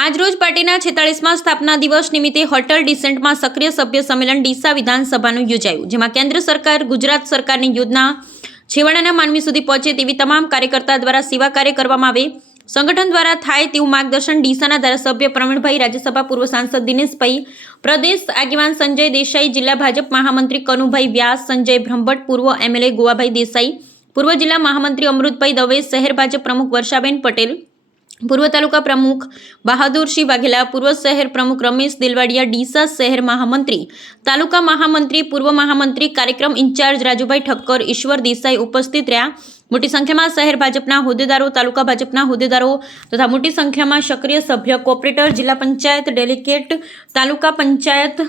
આજરોજ પાર્ટીના 46મા સ્થાપના દિવસ નિમિત્તે હોટલ ડિસેન્ટમાં સક્રિય સભ્ય સંમેલન ડીસા વિધાનસભાનું યોજાયું, જેમાં કેન્દ્ર સરકાર, ગુજરાત સરકારની યોજના છેવાડાના માનવી સુધી પહોંચે તેવી તમામ કાર્યકર્તા દ્વારા સેવા કાર્ય કરવામાં આવે, સંગઠન દ્વારા થાય તેવું માર્ગદર્શન ડીસાના ધારાસભ્ય પ્રવીણભાઈ, રાજ્યસભા પૂર્વ સાંસદ દિનેશભાઈ, પ્રદેશ આગેવાન સંજય દેસાઈ, જિલ્લા ભાજપ મહામંત્રી કનુભાઈ વ્યાસ, સંજય બ્રહ્મભટ્ટ, પૂર્વ એમએલએ ગોવાભાઈ દેસાઈ, પૂર્વ જિલ્લા મહામંત્રી અમૃતભાઈ દવે, શહેર ભાજપ પ્રમુખ વર્ષાબેન પટેલ, પૂર્વ તાલુકા પ્રમુખ બહાદુરસિંહ વાઘેલા, પૂર્વ શહેર પ્રમુખ રમેશ દિલવાડિયા, ડીસા શહેર મહામંત્રી, તાલુકા મહામંત્રી, પૂર્વ મહામંત્રી, કાર્યક્રમ ઇન્ચાર્જ રાજુભાઈ ઠક્કર, ઈશ્વર દેસાઈ ઉપસ્થિત રહ્યા. મોટી સંખ્યામાં શહેર ભાજપના હોદ્દેદારો, તાલુકા ભાજપના હોદ્દેદારો તથા મોટી સંખ્યામાં સક્રિય સભ્ય, કોર્પોરેટર, જિલ્લા પંચાયત ડેલિગેટ, તાલુકા પંચાયત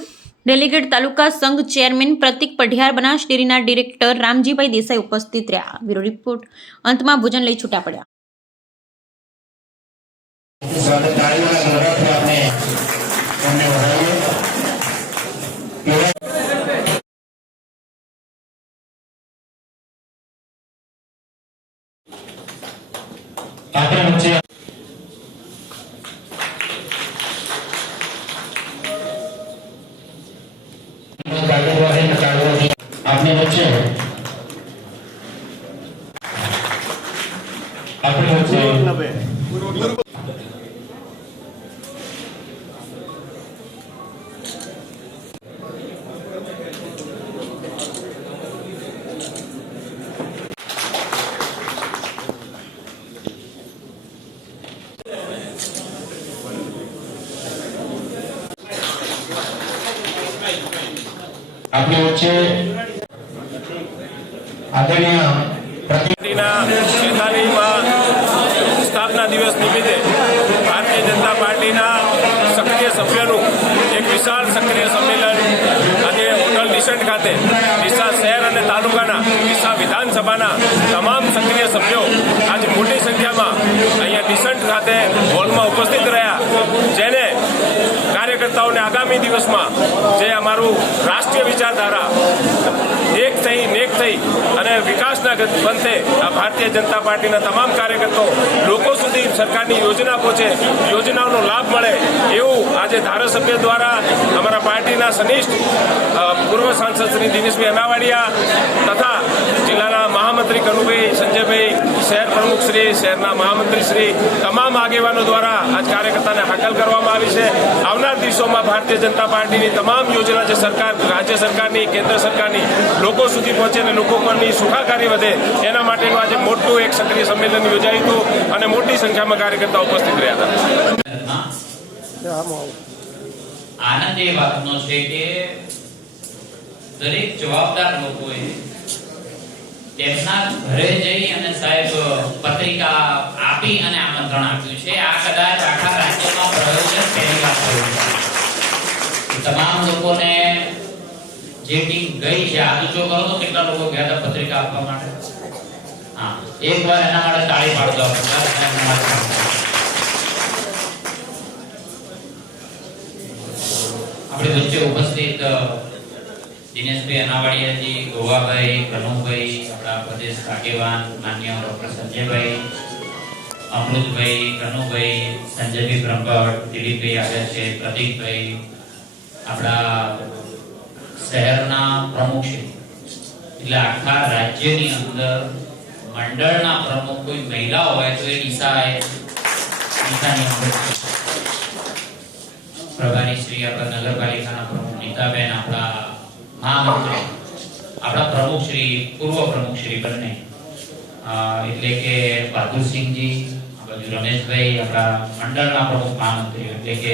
ડેલિગેટ, તાલુકા સંઘ ચેરમેન પ્રતિક પઢિયાર, બનાસ ડેરીના ડિરેક્ટર રામજીભાઈ દેસાઈ ઉપસ્થિત રહ્યા. Bureau report. અંતમાં ભોજન લઈ છૂટા પડ્યા. આપની વચ્ચે આદરણીય પાર્ટીના 46મા સ્થાપના દિવસ નિમિત્તે ભારતીય જનતા પાર્ટીના સક્રિય સભ્યોનું એક વિશાળ સક્રિય સંમેલન આજે હોટલ ડિસેન્ટ ખાતે ડીસા શહેર અને તાલુકાના ડીસા વિધાનસભાના તમામ સક્રિય સભ્યો આજે મોટી સંખ્યામાં અહીંયા ડિસેન્ટ ખાતે હોલમાં ઉપસ્થિત રહ્યા, જેને કાર્યકર્તાઓને આગામી દિવસમાં જે અમારું રાષ્ટ્રીય વિચારધારા એક થઈ અને વિકાસના પંથે આ ભારતીય જનતા પાર્ટીના તમામ કાર્યકર્તાઓ લોકો સુધી સરકારની યોજના પહોંચે, યોજનાઓનો લાભ મળે એવું આજે ધારાસભ્ય દ્વારા અમારા પાર્ટીના સનિષ્ઠ પૂર્વ સાંસદ શ્રી દિનેશભાઈ અનાવાડિયા તથા જિલ્લાના મહામંત્રી કનુભાઈ, સંજયભાઈ, શહેર પ્રમુખ શ્રી, શહેરના મહામંત્રી શ્રી, તમામ આગેવાનો દ્વારા આજ કાર્યકર્તાને હાકલ કરવામાં આવી છે. આવનાર દિવસોમાં ભારતીય જનતા પાર્ટીની તમામ યોજના જે સરકાર, રાજ્ય સરકારની, કેન્દ્ર સરકારની લોકો સુધી પહોંચે અને લોકો પરની સુખાકારી વધે એના માટેનું આજે મોટું એક સક્રિય સંમેલન યોજાયું હતું અને મોટી સંખ્યામાં કાર્યકર્તાઓ ઉપસ્થિત રહ્યા હતા. આનંદ એ વાતનો છે કે દરેક જવાબદાર લોકોએ તેમના ઘરે જઈ અને સાહેબ પત્રિકા આપી અને આમંત્રણ આપ્યું છે. આ કદાચ આખા રાજ્યમાં પ્રયોજન પહેલી વાર થયું છે. તમામ લોકોને જે ટીમ ગઈ છે, આદુચો કરો તો કેટલા લોકો ગયા હતા પત્રિકા આપવા માટે? હા, એકવાર એના માટે તાળી પાડજો. આપણી વચ્ચે ઉપસ્થિત દિનેશભાઈ અનાવાડિયાજી, ગોવાભાઈ, કનુભાઈ, આપણા પ્રદેશ આગેવાન માન્ય ડોક્ટર સંજયભાઈ, અમૃતભાઈ, કનુભાઈ, સંજયભાઈ બ્રહ્મભટ્ટ, દિલીપભાઈ આવ્યા છે, પ્રતિકભાઈ, આપણા શહેરના પ્રમુખ છે, એટલે આખા રાજ્યની અંદર મંડળના પ્રમુખ કોઈ મહિલા હોય તો એ ડીસાની અંદર પ્રભારી શ્રી, આપણા નગરપાલિકાના પ્રમુખ નીતાબેન, આપણા મહામંત્રી, આપણા પ્રમુખ શ્રી, પૂર્વ પ્રમુખ શ્રી બંને, એટલે કે બહાદુરસિંહજી, આ બાજુ રમેશભાઈ, આપણા મંડળના પ્રમુખ મહામંત્રી એટલે કે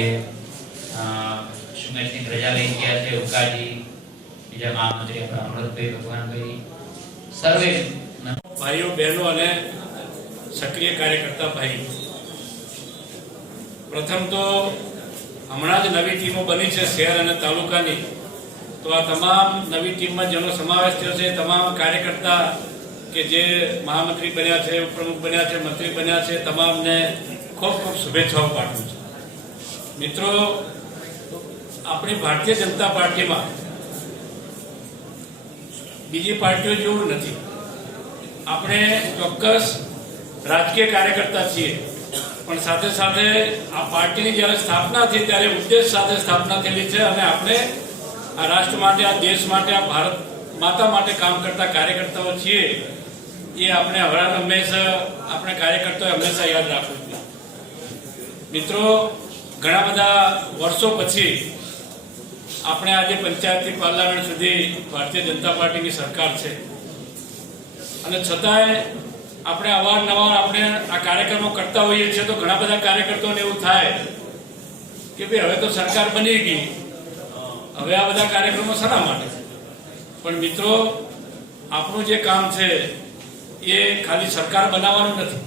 સુમેરસિંહ રજા લઈ ગયા છે, ઉકાજી, બીજા મહામંત્રી આપણા અમૃતભાઈ, ભગવાનભાઈ, સર્વે ભાઈઓ, બહેનો અને સક્રિય કાર્યકર્તા ભાઈ, પ્રથમ તો હમણાં જ નવી ટીમો બની છે શહેર અને તાલુકાની, તો આ તમામ નવી ટીમમાં જેનો સમાવેશ થયો છે તમામ કાર્યકર્તા કે જે મહામંત્રી બન્યા છે, ઉપપ્રમુખ બન્યા છે, મંત્રી બન્યા છે, તમામને ખૂબ ખૂબ શુભેચ્છાઓ પાઠવું છું. મિત્રો, આપણી ભારતીય જનતા પાર્ટીમાં બીજી પાર્ટીઓ જેવું નથી. આપણે ચોક્કસ રાજકીય કાર્યકર્તા છીએ, પણ સાથે સાથે આ પાર્ટીની જ્યારે સ્થાપના થઈ ત્યારે ઉદ્દેશ સાથે સ્થાપના થયેલી છે અને આપણે આ રાષ્ટ્ર માટે, આ દેશ માટે, આ ભારત માતા માટે કામ કરતા કાર્યકર્તાઓ છીએ. એ આપણે હંમેશા આપણે કાર્યકર્તાઓએ હંમેશા યાદ રાખવું જોઈએ. મિત્રો, ઘણા બધા વર્ષો પછી આપણે આજે પંચાયતથી પાર્લામેન્ટ સુધી ભારતીય જનતા પાર્ટીની સરકાર છે અને છતાંય આપણે અવારનવાર આપણે આ કાર્યક્રમો કરતા હોઈએ છીએ તો ઘણા બધા કાર્યકર્તાઓને એવું થાય કે ભાઈ હવે તો સરકાર બની ગઈ, હવે આ બધા કાર્યક્રમો શા માટે? પણ મિત્રો, આપણું જે કામ છે એ ખાલી સરકાર બનાવવાનું નથી.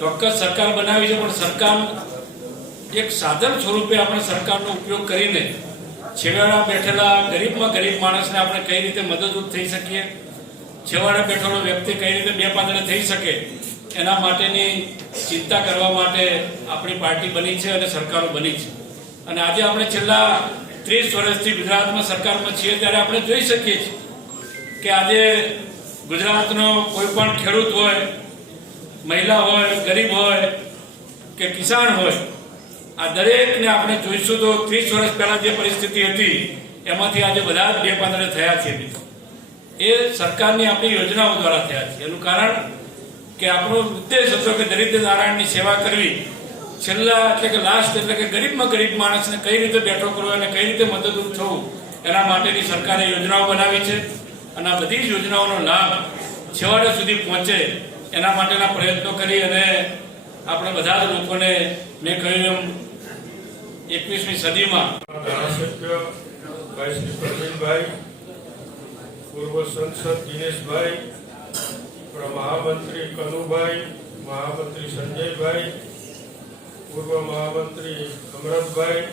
ચોક્કસ સરકાર બનાવી છે, પણ સરકાર એક સાધન સ્વરૂપે આપણે સરકારનો ઉપયોગ કરીને છેવાડા બેઠેલા ગરીબમાં ગરીબ માણસને આપણે કઈ રીતે મદદરૂપ થઈ શકીએ, છેવાડે બેઠેલો વ્યક્તિ કઈ રીતે બે પાંદડે થઈ શકે, એના માટેની ચિંતા કરવા માટે આપણી પાર્ટી બની છે અને સરકારો બની છે. અને આજે આપણે છેલ્લા 30 વર્ષથી ગુજરાતમાં સરકારમાં છીએ ત્યારે આપણે જોઈ શકીએ છીએ કે આજે ગુજરાતનો કોઈ પણ ખેડૂત હોય, મહિલા હોય, ગરીબ હોય કે કિસાન હોય, આ દરેકને આપણે જોઈશું તો 30 વર્ષ પહેલા જે પરિસ્થિતિ હતી એમાંથી આજે બધા જ બે પાંદડે થયા છે. એ સરકારની આપણી યોજનાઓ દ્વારા થયા છે. એનું કારણ કે આપણો ઉદ્દેશ હતો કે દરિદ્ર નારાયણની સેવા કરવી, છેલ્લા એટલે કે લાસ્ટ એટલે કે ગરીબમાં ગરીબ માણસને કઈ રીતે બેઠો કરવો અને કઈ રીતે મદદરૂપ થવું એના માટેની સરકારે યોજનાઓ બનાવી છે. અને આ બધી જ યોજનાઓનો લાભ છેવાડા સુધી પહોંચે એના માટેના પ્રયત્નો કરી અને આપણે બધા જ લોકોને મેં કહ્યું એમ 21મી સદીમાં ધારાસભ્ય ભાઈ શ્રી પ્રવીણભાઈ, પૂર્વ સંસદ દિનેશભાઈ, મહામંત્રી કનુભાઈ, મહામંત્રી સંજયભાઈ, પૂર્વ મહામંત્રી અમરતભાઈ,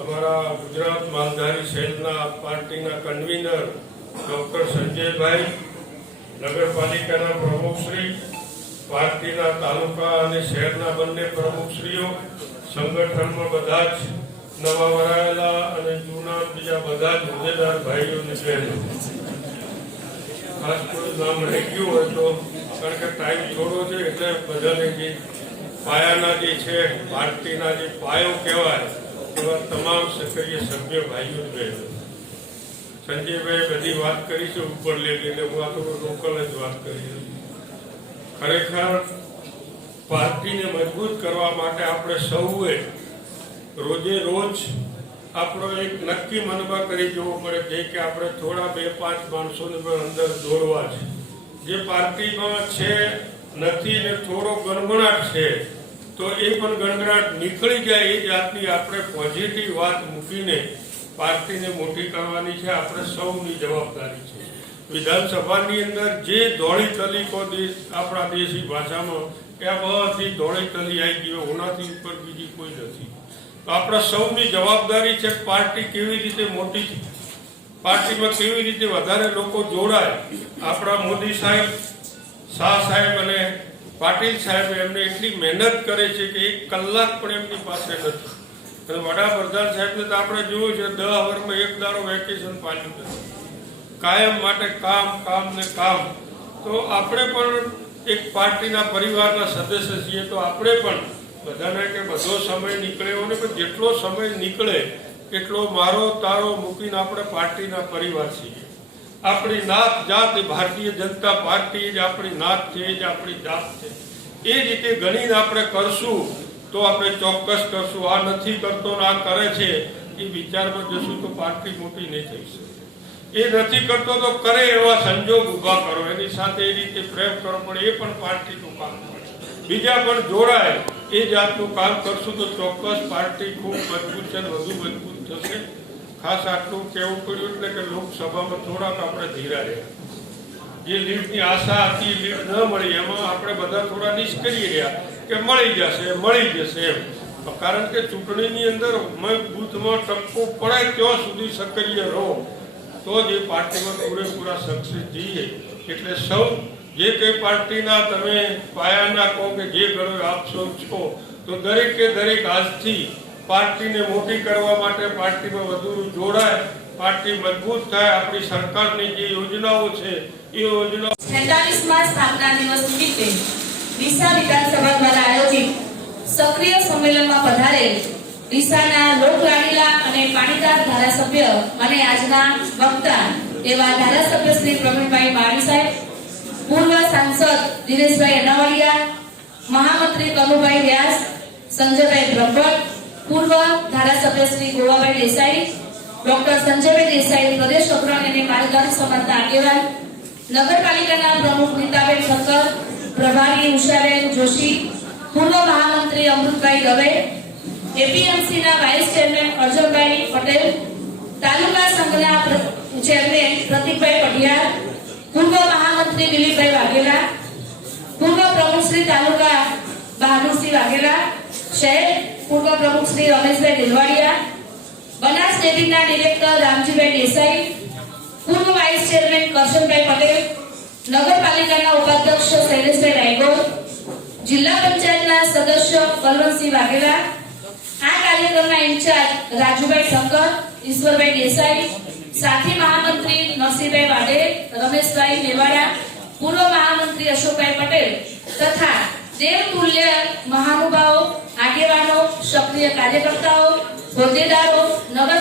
અમારા ગુજરાત માલધારી સેલના પાર્ટીના કન્વીનર ડોક્ટર સંજયભાઈ, નગરપાલિકાના પ્રમુખશ્રી, પાર્ટીના તાલુકા અને શહેરના બંને પ્રમુખશ્રીઓ, સંગઠનમાં બધા જ નવા વરાયેલા અને જૂના બીજા બધા જ હોદ્દેદાર ભાઈઓ અને બહેનો, ખાસ કોઈ નામ રહી ગયું હોય તો, કારણ કે ટાઈમ થોડો છે એટલે બધાને જે પાયાના જે છે પાર્ટીના જે પાયો કહેવાય એવા તમામ સક્રિય સભ્ય ભાઈઓ જ બહેનો. સંજયભાઈ બધી વાત કરી છે ઉપર લેવી, એટલે હું આ થોડું લોકલ જ વાત કરી. ખરેખર પાર્ટીને મજબૂત કરવા માટે આપણે સૌએ રોજે રોજ આપણો એક નક્કી મનબા કરી જવો પડે કે આપણે થોડા 2-5 માણસોને પણ અંદર દોડવા છે. જે પાર્ટીમાં છે નથી ને થોડો ગણગણાટ છે તો એ પણ ગણગણાટ નીકળી જાય એ જાતની આપણે પોઝિટિવ વાત મૂકીને પાર્ટીને મોટી કરવાની છે. આપણે સૌની જવાબદારી છે. વિધાનસભાની અંદર જે ધોળી તલીકો આપણા દેશી ભાષામાં ત્યાં બધી ધોળી તલી આવી ગઈ, ઓનાથી ઉપર બીજી કોઈ નથી. તો આપણા સૌની જવાબદારી છે પાર્ટી કેવી રીતે મોટી છે, પાર્ટીમાં કેવી રીતે વધારે લોકો જોડાય. આપણા મોદી સાહેબ, શાહ સાહેબ અને પાટીલ સાહેબ એમને એટલી મહેનત કરે છે કે 1 કલાક પણ એમની પાસે નથી. અને વડાપ્રધાન સાહેબને તો આપણે જોયું છે 10 વર્ષમાં 1 દાડો વેકેશન પાડ્યું નથી. કાયમ માટે કામ કામ ને કામ. તો આપણે પણ એક પાર્ટીના પરિવારના સદસ્ય છીએ તો આપણે પણ બધાને કે બધો સમય નીકળે ને પણ જેટલો સમય નીકળે એટલો મારો તારો મૂકીને આપણે પાર્ટીના પરિવાર છીએ. આપણી નાત જાત ભારતીય જનતા પાર્ટી જ આપણી નાત છે, જ આપણી જાત છે. એ રીતે ગણીને આપણે કરશું તો આપણે ચોક્કસ કરશું. આ નથી કરતો ને આ કરે છે એ વિચારમાં જશું તો પાર્ટી મોટી નહીં થઈ શકે. એ નથી કરતો તો કરે એવા સંજોગ ઉભા કરો, એની સાથે એ રીતે પ્રેમ કરો, પણ એ પણ પાર્ટીનું કામ કરે. બીજા પણ જોડાય એ જાતનું કામ કરશું તો ચોક્કસ પાર્ટી ખૂબ મજબૂત છે, વધુ મજબૂત થશે. ખાસ આટલું કહેવું પડ્યું એટલે કે લોકસભામાં થોડાક આપણે ધીરા રહ્યા. જે લીડની આશા હતી લીડ ન મળી એમાં આપણે બધા થોડા નિષ્ક્રિય રહ્યા કે મળી જશે એમ. કારણ કે ચૂંટણીની અંદર બૂથમાં ટપકો પડે ત્યાં સુધી સક્રિય રહો તો જ એ પાર્ટીમાં પૂરેપૂરા સક્સેસ જઈએ. એટલે સૌ જે કંઈ પાર્ટીના તમે પાયાના કહો કે જે ઘણો આપશો છો તો દરેકે દરેક આજથી પાર્ટીને મોટી કરવા માટે પાર્ટીમાં વધુ જોડાય, પાર્ટી મજબૂત થાય. આપણી સરકારની જે યોજનાઓ છે એ યોજનાઓ 46મા સ્થાપના દિવસ નિમિત્તે ડીસા વિધાનસભા દ્વારા આયોજિત સક્રિય સંમેલનમાં પધારેલ ડીસાના લોકલાડીલા અને પાણીદાર ધારાસભ્ય અને આજના વક્તા એવા ધારાસભ્ય શ્રી પ્રવીણભાઈ માળી સાહેબ, પૂર્વ સાંસદ દિનેશભાઈ અનાવાડિયા, મહામંત્રી કનુભાઈ વ્યાસ, સંજયભાઈ બ્રહ્મભટ્ટ, પૂર્વ ધારાસભ્ય શ્રી ગોવાભાઈ દેસાઈ, ડોક્ટર સંજયભાઈ દેસાઈ, પ્રદેશ અગ્રણી અને માર્ગદર્શક સમાજના આગેવાન, નગરપાલિકાના પ્રમુખ નીતાબેન ઠક્કર, પ્રભારી ઉષાબેન જોશી, પૂર્વ મહામંત્રી અમૃતભાઈ દવે, એપીએમસીના વાઇસ ચેરમેન અર્જુનભાઈ પટેલ, તાલુકા સંઘના ચેરમેન પ્રતિકભાઈ પઢિયાર, પૂર્વ મહામંત્રી દિલીપભાઈ વાઘેલા, પૂર્વ પ્રમુખ શ્રી તાલુકા બહાદુરસિંહ વાઘેલા, શહેર પૂર્વ પ્રમુખ શ્રી રમેશભાઈ દિલવાડિયા, બનાસ ડેરીના ડિરેક્ટર રામજીભાઈ દેસાઈ, પૂર્વ વાઇસ ચેરમેન કરશનભાઈ પટેલ, નગરપાલિકાના ઉપાધ્યક્ષ શૈલેષભાઈ રાયગોર, જિલ્લા પંચાયતના સદસ્ય બલવંતસિંહ વાઘેલા, આ કાર્યક્રમના ઇન્ચાર્જ રાજુભાઈ ઠક્કર, ઈશ્વરભાઈ દેસાઈ, સાથી મહામંત્રી નરસિંહભાઈ વાડે, રમેશભાઈ મેવાડા, પૂર્વ મહામંત્રી અશોકભાઈ પટેલ તથા દેવતુલ્ય મહાનુભાવો, આગેવાનો, સક્રિય કાર્યકર્તાઓ, હોદ્દેદારો, નગર